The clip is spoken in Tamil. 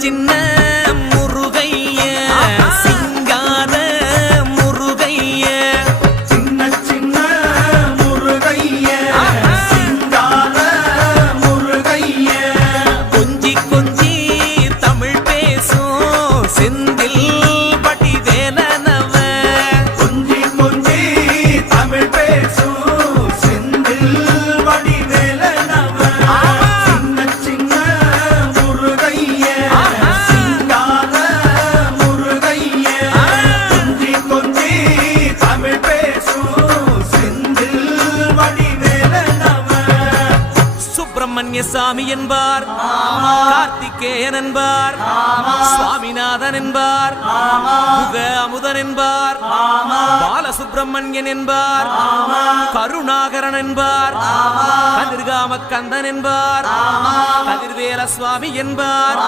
சின்ன முருகைய சிங்கார முருகைய சின்ன சின்ன முருகைய சிங்கார முருகைய கொஞ்சி கொஞ்சி தமிழ் பேசும் செந்தில் பட்டி வேலனவ கொஞ்சி கொஞ்சி தமிழ் பேசும் செந்தில் படி வேலனவ சின்ன சின்ன முருகைய சிங்கார முருகைய கொஞ்சி கொஞ்சி தமிழ் பேசும் செந்தில் படி வேலனவ சுப்பிரமணிய சாமி என்பார் கார்த்திகேயன் என்பார் சுவாமிநாதன் என்பார் முக அமுதன் என்பார் பாலசுப்பிரமணியன் என்பார் கருணாகரன் என்பார் கதிர்காம கந்தன் என்பார் கதிர்வேல சுவாமி என்பார்